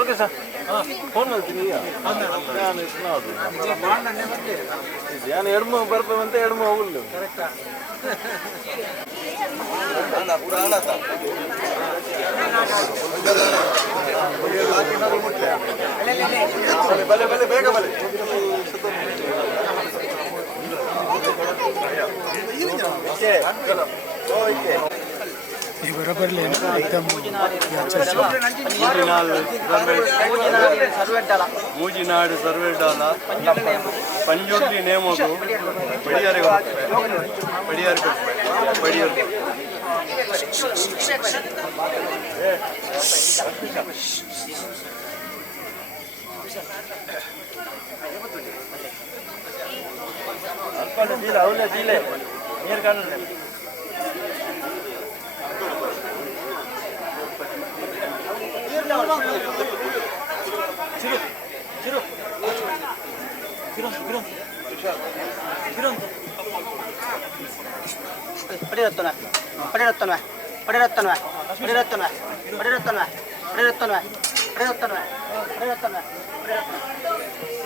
okay sir phone ಮಾಡ್ತೀನಿ ಈಗ ನಾನು ಎಡ್ಮು ಬರ್ಬೇಕಂತ ಎಡ್ಮು ಹೋಗಲ್ಲ ಕರೆಕ್ಟಾ ಬಲೆ ಬಲೆ ಬೇಗ ಬಲೆ ये बराबर लेना एकदम ಮೂಜಿನಾಡು ಸರ್ವೇಡಾಲ ಪಂಜುರ್ಲಿ ನೇಮೋಗು ಬಡಿಯಾರೆ ಬಡಿಯಾರೆ ಬಡಿಯಾರೆ ಅಲ್ಪನ ದೀಲೆ ಅವಲೆ ದೀಲೆ ನೀರು ಕಾಣಲ್ಲ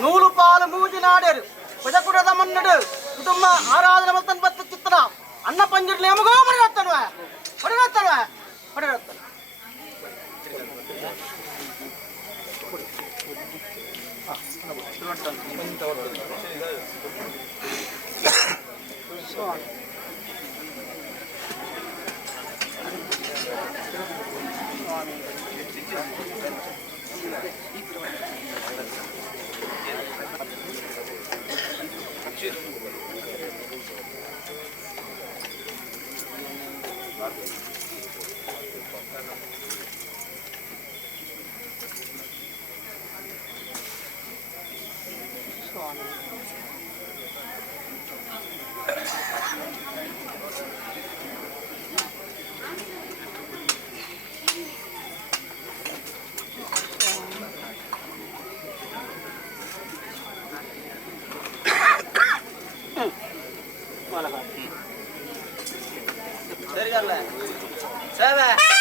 నూలు పాలు మూజి నాడారు పుజకుడద మన్నడు కుటుంబ ఆరాధన మొత్తం పత్త చిత్తన అన్న పంజుర్లు ఏమగో పడిరత్తను పడిరత్తను పడిరత్తను सर कर ले सब है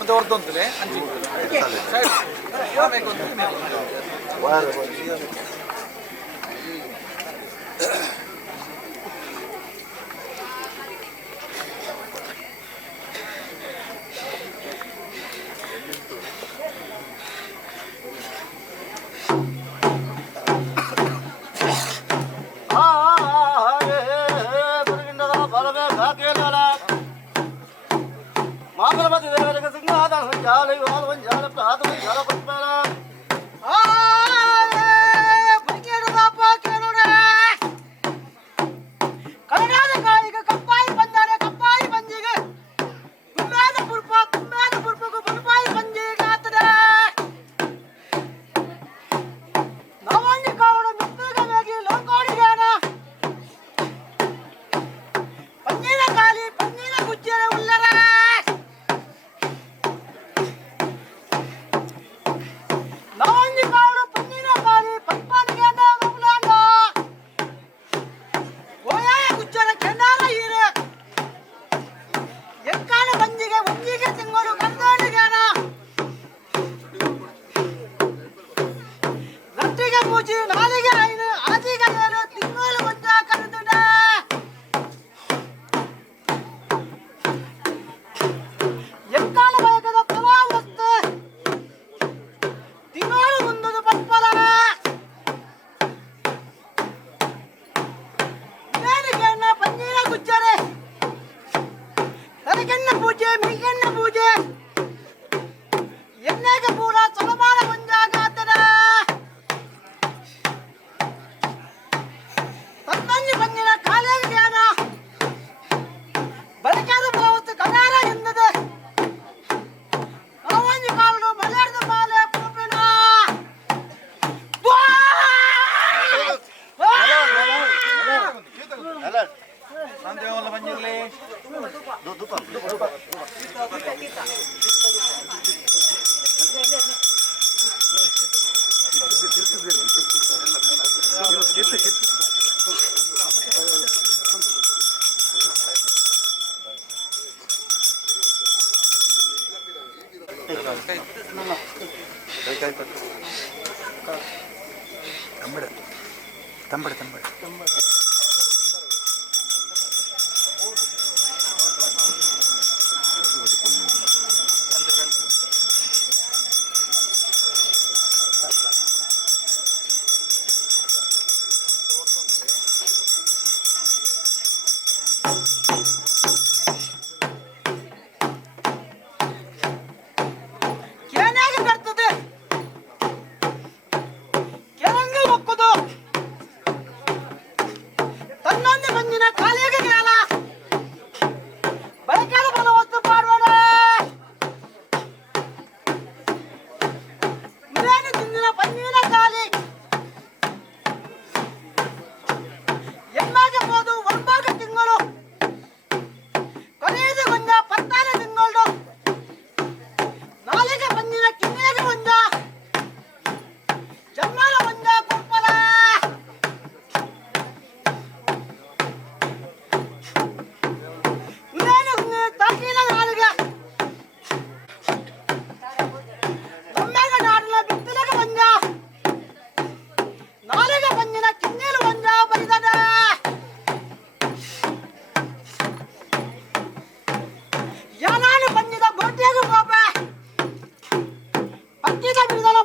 ಒಂದು ಹೊರದೊಂತಲೇ ಮಾತೃಪತಿ ದೇವರಿಗೆ ಸಿಂಹಾಸನ ಸಂಜಾಲ ಯುವಾಲ ವಂಜಾಲ ಪ್ರಾತ ವಂಜಾಲ ಪದ್ಮಲ ಕನ್ನಡದ ಕಾಯಿಗೆ ಕಪ್ಪಾಯಿ ಬಂದರೆ ಕಪ್ಪಾಯಿ ಬಂಜಿಗೆ ಕುಂಬೇದ ಪುರ್ಪಗೂ ಬುಲ್ಪಾಯಿ ಬಂಜಿಗೆ ಆತದೆ ನವಂಜಿ ಕಾವಡು ಮಿತ್ತುಗವಾಗಿ ಲೋಕೋಡಿಗೇನ ಪಂಜಿನ ಕಾಲಿ ಪಂಜಿನ ಗುಜ್ಜರ ಉಲ್ಲರ ನವಂಜಿ ಕಾವಡು ಪಂಜಿನ ಕಾಲಿ ಪಂಪನಿಗೆ ಮುಗ್ಲಾಂಡ ಓಯಾಯ ಗುಜ್ಜರ ಕೆಂಡಾರ ಹೀರೆ ಎಕ್ಕಾನ ಬಂಜಿಗೆ ಒಂಜಿಗೆ ತಿಂಗಳು ಕಂದೋಡಿಗೇನ ಗಂಟಿಗೆ ಮೂಚಿ ನಾಲಿಗೆ ಐನು ಆದಿಗೆ ಏಳು ತಿಂಗಳು ಒಂಜ ಕರೆದುಡ ಎಕ್ಕಾನ ಬಯಕದ ಪ್ರವಾಹ ವಸ್ತು ತಿಂಗಳು ಮುಂದದು ಪಟ್ಪಲ ಮೇಲಿಗೆನ್ನ ಪಂಜಿನ ಗುಜ್ಜರೆ ನನಗೆನ್ನ ಪೂಜೆ ಮಿಗೆನ್ನ ಪೂಜೆ ಎಣ್ಣೆಗೆ ಪೂರ ಸೊಲಮಾನ ಮುಂಜಾಗಾತದ ತತ್ತಂಜಿ ಪಂಜಿನ ಕಾಲೇಜ್ ಜ್ಞಾನ ಬದುಕಾದ ಪ್ರವಸ್ತು ಕನಾರ ಎಂದದೆ ನವಂಜಿ ಕಾಲು ಮಲೆರ್ದ ಮಾಲೆ ಪೂಪಿನ ನಂದೇವಲ್ಲ ಬಂಜಿರ್ಲಿ ಏನಾಗಿ ಬರ್ತದೆ ಕೆರಂಗಿ ಹೊಕ್ಕುದು ತನ್ನೊಂದು ಮಂಜಿನ ಕಾಲಿಗೆ ಜ್ಞಾನ ಬದುಕಾದ ಬಲವತ್ತು ಪಾಡ್ಬೇಡ ಮುರೇನು ತಿಂದಿನ ಪಂಜಿನ ಕಾಲಿ ಎಮ್ಮಾಗೆ ಹೋದು ಒಂಬಾಗ ತಿಂಗಳು ಕೊನೆಯದು ಗೊಂಜ ಪತ್ತಾನ ತಿಂಗಳು ನಾಲಿಗೆ ಪಂಜಿನ ಕಿನ್ನೆಗೆ ಒಂಜ ಜಮ್ಮಲ ಒಂಜ ಕುಪ್ಪಲ ಮುರೇನು ತಾಕಿನ ನಾಲಿಗೆ ನಮ್ಮೆಗ ನಾಡಿನ ಬಿತ್ತಲೆಗೆ ಒಂಜ ನಾಲಿಗೆ ಪಂಜಿನ ಕಿನ್ನೆಲು ಒಂಜ ಬರಿದದ ಯಾನಾನು ಪಂಜಿದ ಗೋಟಿಯಾಗ ಗೋಪ ಪಕ್ಕಿದ ಬಿಡದನ